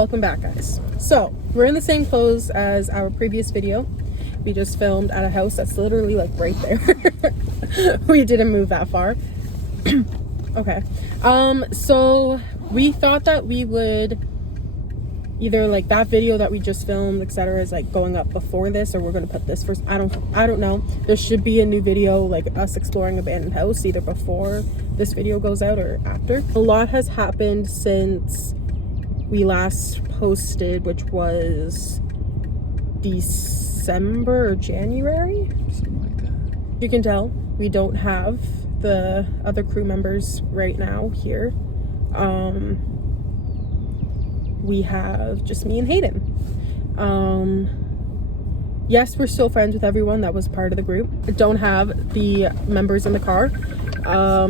welcome back, guys. So we're in the same clothes as our previous video. We just filmed at a house that's literally like right there. We didn't move that far. Okay. So we thought that we would either like that video that we just filmed, etc., is like going up before this, or we're gonna put this first. I don't know. There should be a new video like us exploring abandoned house either before this video goes out or after. A lot has happened since we last posted, which was December or January, something like that. You can tell we don't have the other crew members right now here. We have just me and Hayden. Yes, we're still friends with everyone that was part of the group. I don't have the members in the car. I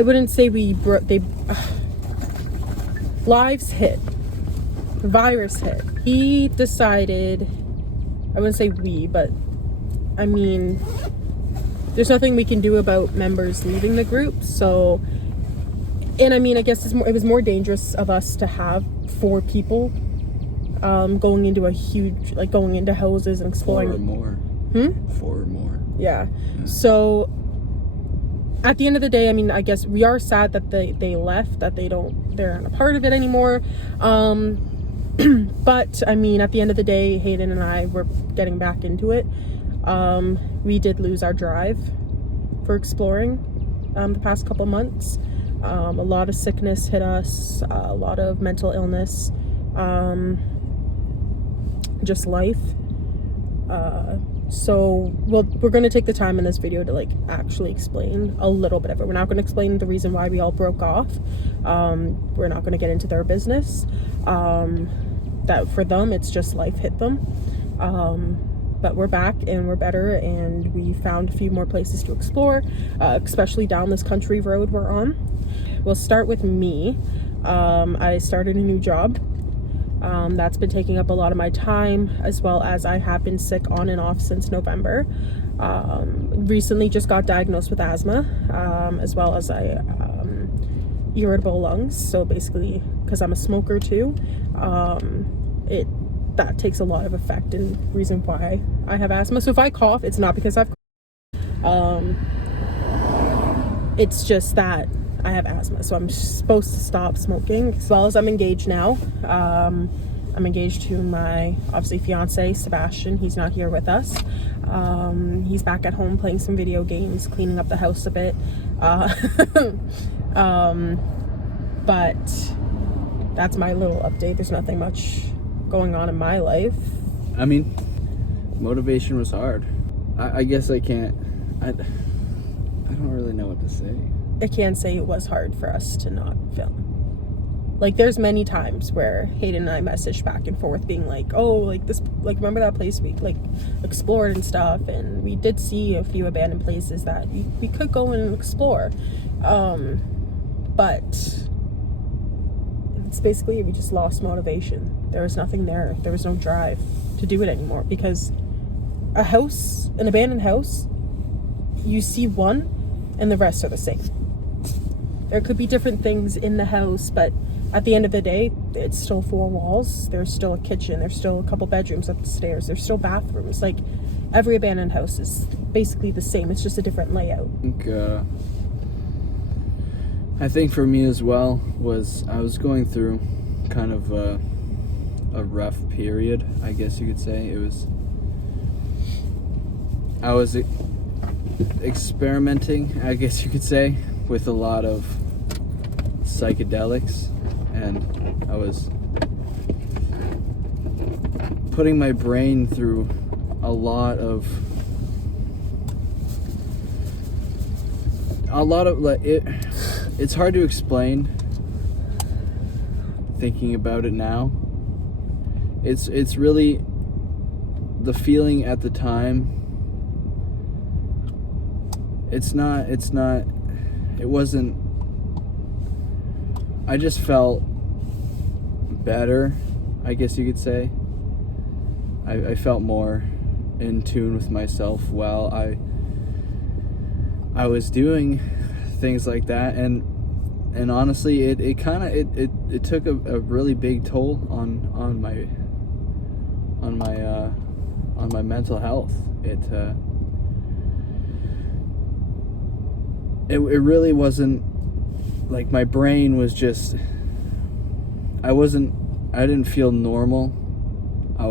wouldn't say lives hit, virus hit. He decided, I wouldn't say we, but I mean, there's nothing we can do about members leaving the group. So, and I mean, I guess it was more dangerous of us to have 4 people going into a huge, like going into houses and exploring. 4 or more. 4 or more. Yeah. So at the end of the day, I mean, I guess we are sad that they left, that they're not a part of it anymore. But I mean, at the end of the day, Hayden and I were getting back into it. We did lose our drive for exploring the past couple months. A lot of sickness hit us, a lot of mental illness, just life. So we're going to take the time in this video to like actually explain a little bit of it. We're not going to explain the reason why we all broke off. We're not going to get into their business. That for them, it's just life hit them. But we're back and we're better, and we found a few more places to explore, especially down this country road we're on. We'll start with me. I started a new job. That's been taking up a lot of my time, as well as I have been sick on and off since November. Recently just got diagnosed with asthma, as well as irritable lungs. So basically, because I'm a smoker too, that takes a lot of effect and reason why I have asthma. So if I cough, it's not because I've it's just that I have asthma. So I'm supposed to stop smoking, as well as I'm engaged now. I'm engaged to my, obviously, fiance, Sebastian. He's not here with us. He's back at home playing some video games, cleaning up the house a bit. But that's my little update. There's nothing much going on in my life. I mean, motivation was hard. I guess I don't really know what to say. I can say it was hard for us to not film. Like, there's many times where Hayden and I messaged back and forth being like, oh, like this, like, remember that place we like explored and stuff, and we did see a few abandoned places that we could go and explore. But it's basically, we just lost motivation. There was nothing there. There was no drive to do it anymore, because an abandoned house, you see one and the rest are the same. There could be different things in the house, but at the end of the day, it's still 4 walls. There's still a kitchen. There's still a couple bedrooms upstairs. There's still bathrooms. Like, every abandoned house is basically the same. It's just a different layout. I think for me as well I was going through kind of a rough period, I guess you could say. I was experimenting, I guess you could say, with a lot of psychedelics, and I was putting my brain through a lot of like it's hard to explain thinking about it now. It's really the feeling at the time. It wasn't, I just felt better, I guess you could say. I felt more in tune with myself while I was doing things like that, and and honestly, it kind of it took a really big toll on my mental health. It really wasn't like my brain was just, I didn't feel normal. I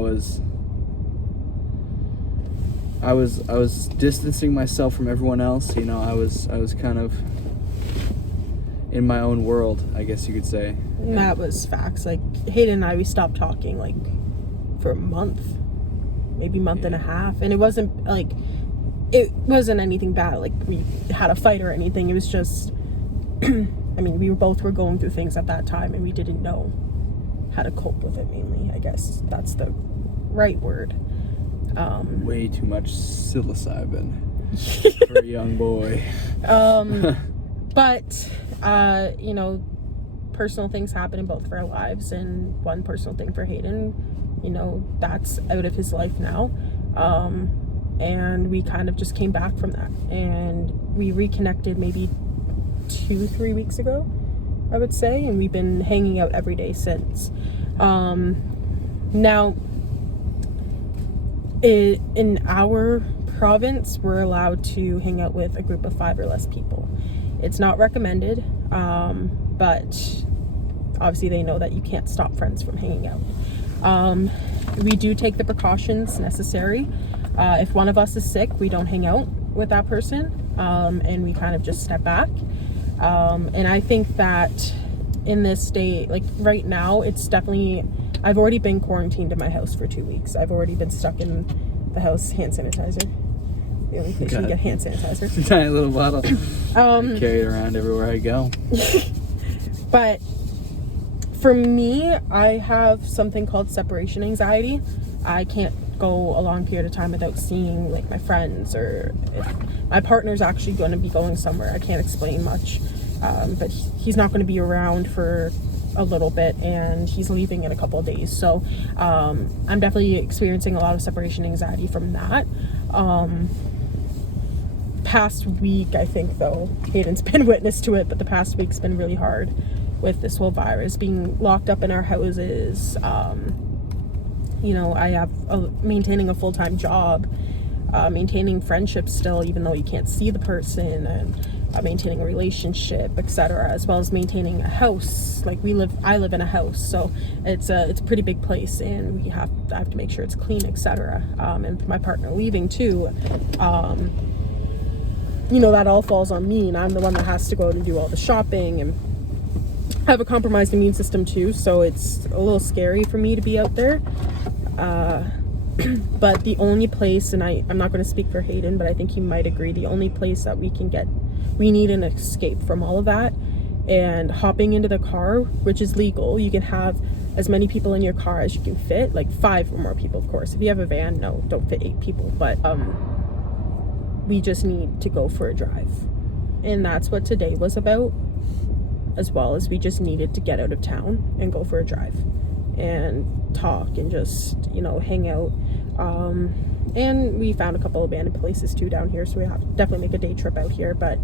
was distancing myself from everyone else. You know, I was kind of in my own world, I guess you could say. And that was facts. Like, Hayden and I, we stopped talking like for a month, maybe month and a half, and it wasn't anything bad, like we had a fight or anything. It was just I mean, we both were going through things at that time, and we didn't know how to cope with it, mainly. I guess that's the right word. Way too much psilocybin for a young boy. But you know, personal things happen in both of our lives, and one personal thing for Hayden, you know, that's out of his life now. And we kind of just came back from that, and we reconnected maybe 2-3 weeks ago, I would say, and we've been hanging out every day since. Now, in our province, we're allowed to hang out with a group of 5 or less people. It's not recommended, but obviously they know that you can't stop friends from hanging out. We do take the precautions necessary. If one of us is sick, we don't hang out with that person, and we kind of just step back. And I think that in this state, like right now, it's definitely, I've already been quarantined in my house for 2 weeks. I've already been stuck in the house. Hand sanitizer. The only place you can get hand sanitizer. It's a tiny little bottle. I carry it around everywhere I go. But for me, I have something called separation anxiety. I can't go a long period of time without seeing like my friends, or if my partner's actually going to be going somewhere. I can't explain much, but he's not going to be around for a little bit, and he's leaving in a couple of days. So I'm definitely experiencing a lot of separation anxiety from that. Past week, I think, though, Hayden's been witness to it, but the past week's been really hard with this whole virus, being locked up in our houses. You know, I have maintaining a full-time job, maintaining friendships still, even though you can't see the person, and maintaining a relationship, etc., as well as maintaining a house. Like I live in a house, so it's a pretty big place, and I have to make sure it's clean, etc. And my partner leaving too, you know, that all falls on me, and I'm the one that has to go out and do all the shopping, and I have a compromised immune system too, so it's a little scary for me to be out there. But the only place, and I'm not going to speak for Hayden, but I think he might agree, the only place that we need an escape from all of that, and hopping into the car, which is legal. You can have as many people in your car as you can fit, like 5 or more people, of course. If you have a van, no, don't fit 8 people, but we just need to go for a drive, and that's what today was about, as well as we just needed to get out of town and go for a drive and talk and just, you know, hang out. And we found a couple abandoned places too down here, so we have to definitely make a day trip out here. But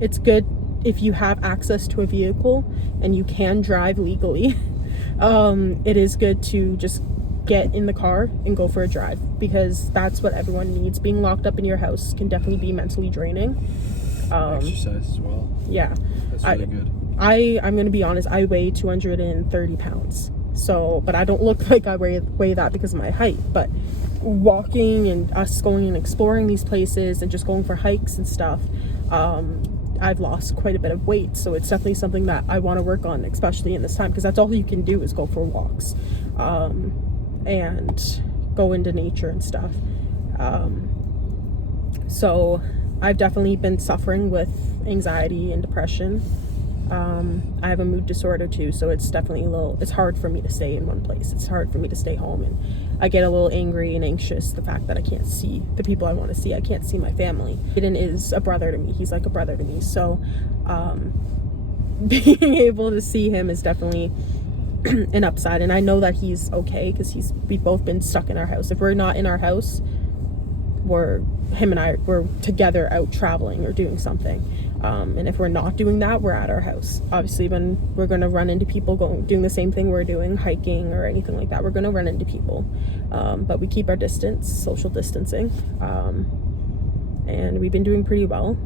it's good if you have access to a vehicle and you can drive legally. It is good to just get in the car and go for a drive, because that's what everyone needs. Being locked up in your house can definitely be mentally draining. Exercise as well. Yeah, That's really good. I'm gonna be honest, I weigh 230 pounds, so, but I don't look like I weigh that because of my height. But walking and us going and exploring these places and just going for hikes and stuff, I've lost quite a bit of weight, so it's definitely something that I want to work on, especially in this time, because that's all you can do is go for walks, and go into nature and stuff. So I've definitely been suffering with anxiety and depression. I have a mood disorder too, so it's definitely it's hard for me to stay in one place. It's hard for me to stay home, and I get a little angry and anxious the fact that I can't see the people I want to see. I can't see my family. Aiden is a brother to me. He's like a brother to me, so being able to see him is definitely an upside. And I know that he's okay, because we've both been stuck in our house. If we're not in our house, him and I we're together out traveling or doing something. And if we're not doing that, we're at our house. Obviously, when we're going to run into people doing the same thing we're doing, hiking or anything like that, we're going to run into people. But we keep our distance, social distancing. And we've been doing pretty well.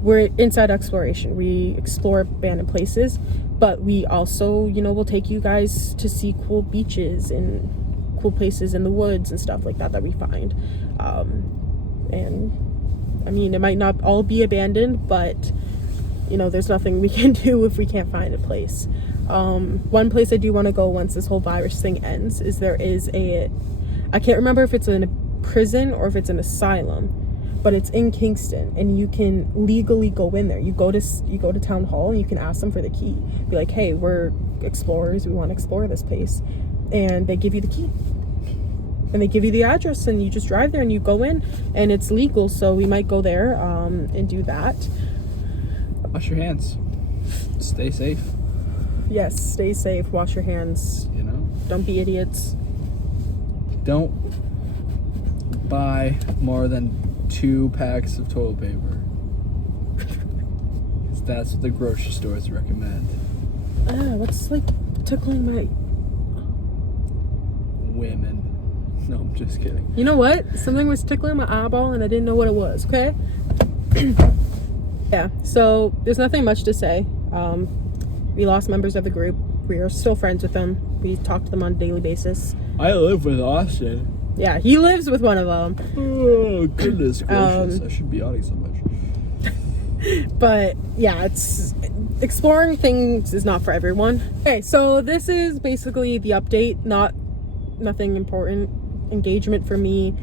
We're inside exploration. We explore abandoned places, but we also, you know, we'll take you guys to see cool beaches and cool places in the woods and stuff like that we find. And I mean, it might not all be abandoned, but you know, there's nothing we can do if we can't find a place. One place I do want to go once this whole virus thing ends is there is I can't remember if it's in a prison or if it's an asylum, but it's in Kingston, and you can legally go in there. You go to town hall and you can ask them for the key. Be like, hey, we're explorers, we want to explore this place, and they give you the key. And they give you the address, and you just drive there and you go in, and it's legal. So we might go there and do that. Wash your hands. Stay safe. Yes, stay safe. Wash your hands. You know. Don't be idiots. Don't buy more than 2 packs of toilet paper. That's what the grocery stores recommend. What's like tickling my... Women. No, I'm just kidding. You know what? Something was tickling my eyeball and I didn't know what it was, okay? Yeah, so there's nothing much to say. We lost members of the group. We are still friends with them. We talk to them on a daily basis. I live with Austin. Yeah, he lives with one of them. Oh, goodness gracious. I should be yawning so much. But yeah, it's exploring things is not for everyone. Okay, so this is basically the update. Nothing important. Engagement for me,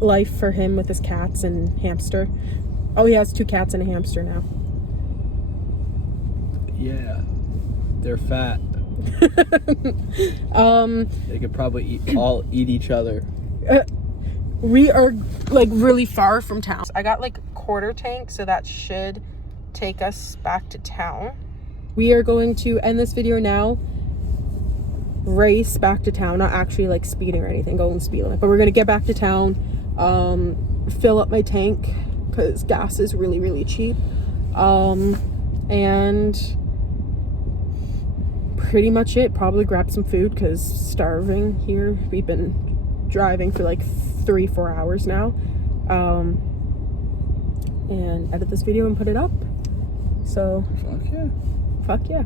life for him with his cats and hamster. Oh, he has 2 cats and a hamster now. Yeah, they're fat. They could probably eat each other. We are like really far from town. I got like a quarter tank, so that should take us back to town. We are going to end this video now, race back to town, not actually like speeding or anything, going speed limit, but we're gonna get back to town, fill up my tank because gas is really, really cheap, and pretty much it. Probably grab some food because starving here. We've been driving for like 3-4 hours now, and edit this video and put it up. So fuck yeah.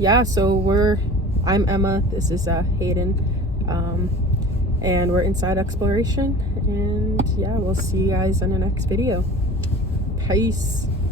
Yeah, so I'm Emma, this is Hayden, and we're inside exploration, and yeah, we'll see you guys in the next video. Peace.